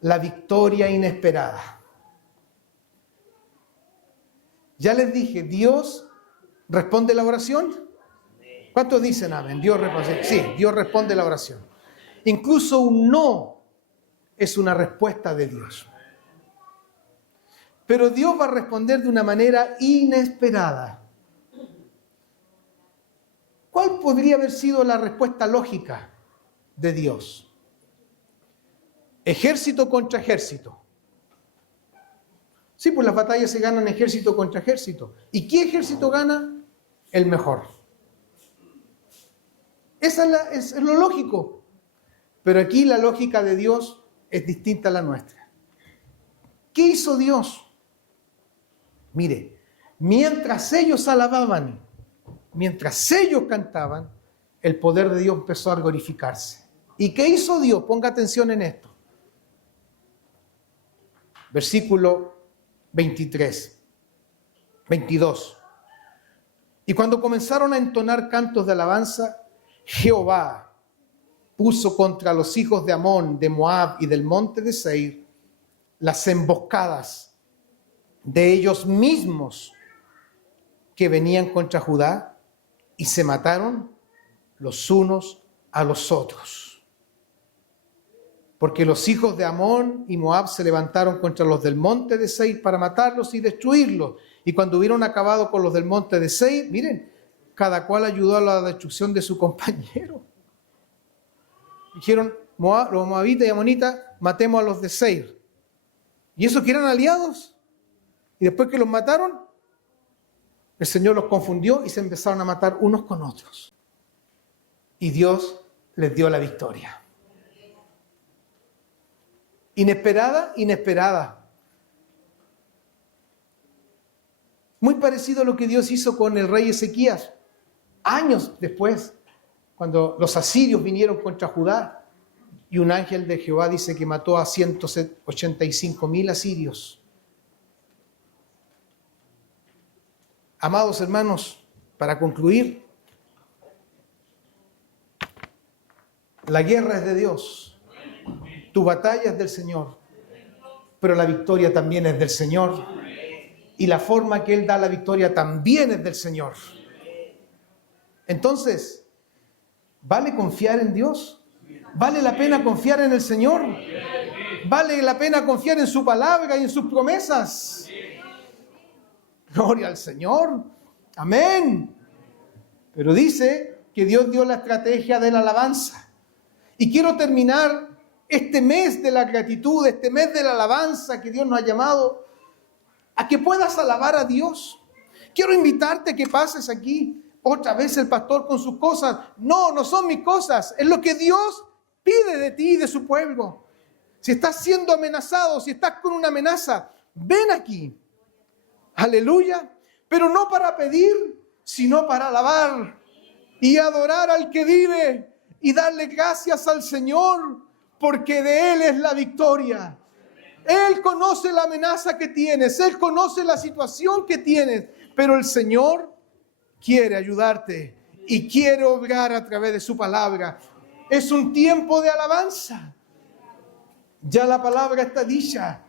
La victoria inesperada. Ya les dije, Dios responde la oración. ¿Cuántos dicen amén? Dios responde. Sí, Dios responde la oración. Incluso un no es una respuesta de Dios. Pero Dios va a responder de una manera inesperada. ¿Cuál podría haber sido la respuesta lógica de Dios? Ejército contra ejército. Sí, pues las batallas se ganan ejército contra ejército. ¿Y qué ejército gana? El mejor. Esa es lo lógico. Pero aquí la lógica de Dios es distinta a la nuestra. ¿Qué hizo Dios? Mire, mientras ellos alababan, mientras ellos cantaban, el poder de Dios empezó a glorificarse. ¿Y qué hizo Dios? Ponga atención en esto. Versículo 22. Y cuando comenzaron a entonar cantos de alabanza, Jehová puso contra los hijos de Amón, de Moab y del monte de Seir las emboscadas de ellos mismos que venían contra Judá, y se mataron los unos a los otros. Porque los hijos de Amón y Moab se levantaron contra los del monte de Seir para matarlos y destruirlos. Y cuando hubieron acabado con los del monte de Seir, miren, cada cual ayudó a la destrucción de su compañero. Dijeron, los moabitas y amonitas, matemos a los de Seir. Y esos que eran aliados. Y después que los mataron, el Señor los confundió y se empezaron a matar unos con otros. Y Dios les dio la victoria. Inesperada, inesperada. Muy parecido a lo que Dios hizo con el rey Ezequías, años después, cuando los asirios vinieron contra Judá, y un ángel de Jehová dice que mató a 185,000 asirios. Amados hermanos, para concluir, la guerra es de Dios, tu batalla es del Señor, pero la victoria también es del Señor, y la forma que Él da la victoria también es del Señor. Entonces, ¿vale confiar en Dios? ¿Vale la pena confiar en el Señor? ¿Vale la pena confiar en su palabra y en sus promesas? Gloria al Señor. Amén. Pero dice que Dios dio la estrategia de la alabanza. Y quiero terminar este mes de la gratitud, este mes de la alabanza que Dios nos ha llamado a que puedas alabar a Dios. Quiero invitarte a que pases aquí. Otra vez el pastor con sus cosas. No, no son mis cosas. Es lo que Dios pide de ti y de su pueblo. Si estás siendo amenazado, si estás con una amenaza, ven aquí. Aleluya. Pero no para pedir, sino para alabar y adorar al que vive y darle gracias al Señor, porque de Él es la victoria. Él conoce la amenaza que tienes, Él conoce la situación que tienes, pero el Señor quiere ayudarte y quiere obrar a través de su palabra. Es un tiempo de alabanza. Ya la palabra está dicha.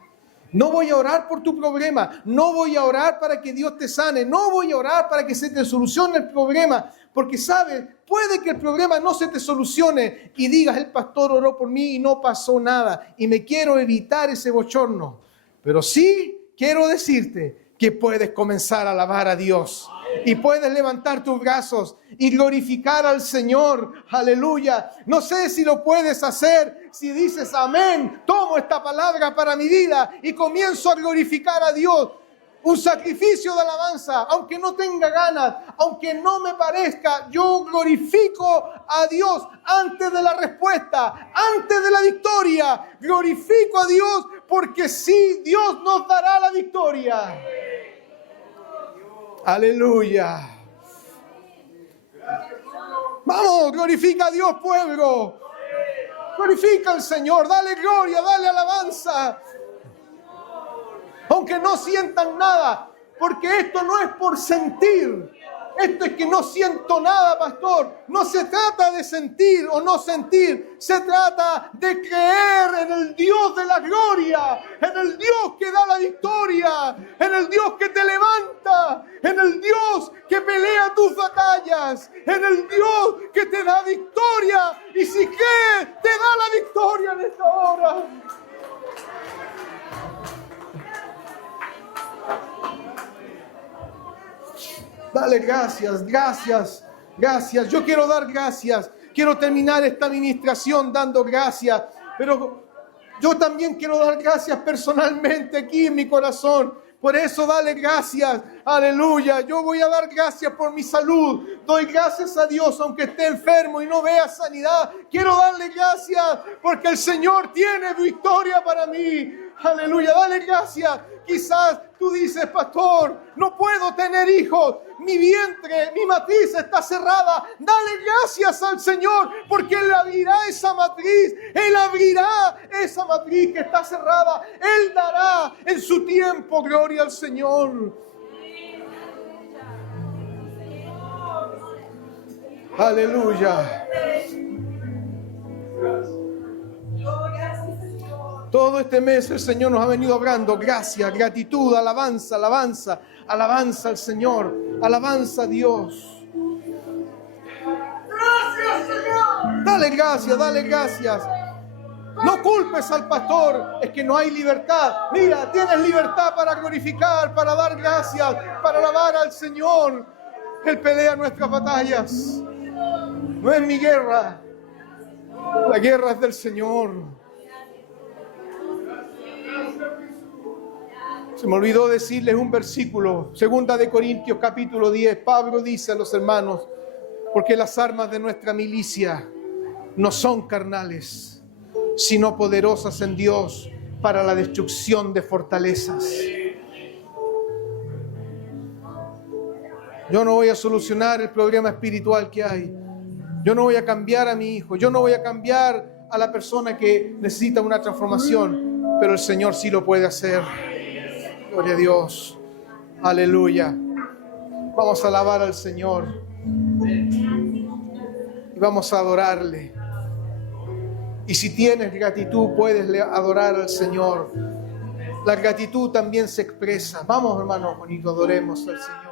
No voy a orar por tu problema, no voy a orar para que Dios te sane, no voy a orar para que se te solucione el problema, porque sabes, puede que el problema no se te solucione y digas, el pastor oró por mí y no pasó nada y me quiero evitar ese bochorno. Pero sí quiero decirte que puedes comenzar a alabar a Dios y puedes levantar tus brazos y glorificar al Señor. Aleluya. No sé si lo puedes hacer. Si dices amén, tomo esta palabra para mi vida y comienzo a glorificar a Dios. Un sacrificio de alabanza, aunque no tenga ganas, aunque no me parezca, yo glorifico a Dios antes de la respuesta, antes de la victoria. Glorifico a Dios porque sí, Dios nos dará la victoria. Aleluya. Vamos, glorifica a Dios, pueblo. Glorifica al Señor, dale gloria, dale alabanza. Aunque no sientan nada, porque esto no es por sentir. Esto es que no siento nada, pastor. No se trata de sentir o no sentir. Se trata de creer en el Dios de la gloria, en el Dios que da la victoria, en el Dios que te levanta, en el Dios que pelea tus batallas, en el Dios que te da victoria. Y si crees, te da la victoria en esta hora. Dale gracias, gracias, gracias. Yo quiero dar gracias. Quiero terminar esta administración dando gracias. Pero yo también quiero dar gracias personalmente aquí en mi corazón. Por eso dale gracias. Aleluya. Yo voy a dar gracias por mi salud. Doy gracias a Dios aunque esté enfermo y no vea sanidad. Quiero darle gracias porque el Señor tiene victoria para mí. Aleluya. Dale gracias. Quizás tú dices, pastor, no puedo tener hijos. Mi vientre, mi matriz está cerrada. Dale gracias al Señor porque Él abrirá esa matriz. Él abrirá esa matriz que está cerrada. Él dará en su tiempo gloria al Señor. Aleluya. Todo este mes el Señor nos ha venido hablando gracia, gratitud, alabanza, alabanza, alabanza al Señor, alabanza a Dios. Gracias, Señor. Dale gracias, dale gracias. No culpes al pastor, es que no hay libertad. Mira, tienes libertad para glorificar, para dar gracias, para alabar al Señor. Él pelea nuestras batallas. No es mi guerra, la guerra es del Señor. Se me olvidó decirles un versículo, 2 de Corintios capítulo 10. Pablo dice a los hermanos: porque las armas de nuestra milicia no son carnales, sino poderosas en Dios para la destrucción de fortalezas. Yo no voy a solucionar el problema espiritual que hay. Yo no voy a cambiar a mi hijo. Yo no voy a cambiar a la persona que necesita una transformación. Pero el Señor sí lo puede hacer. Gloria a Dios. Aleluya. Vamos a alabar al Señor. Y vamos a adorarle. Y si tienes gratitud, puedes adorar al Señor. La gratitud también se expresa. Vamos, hermanos bonitos, adoremos al Señor.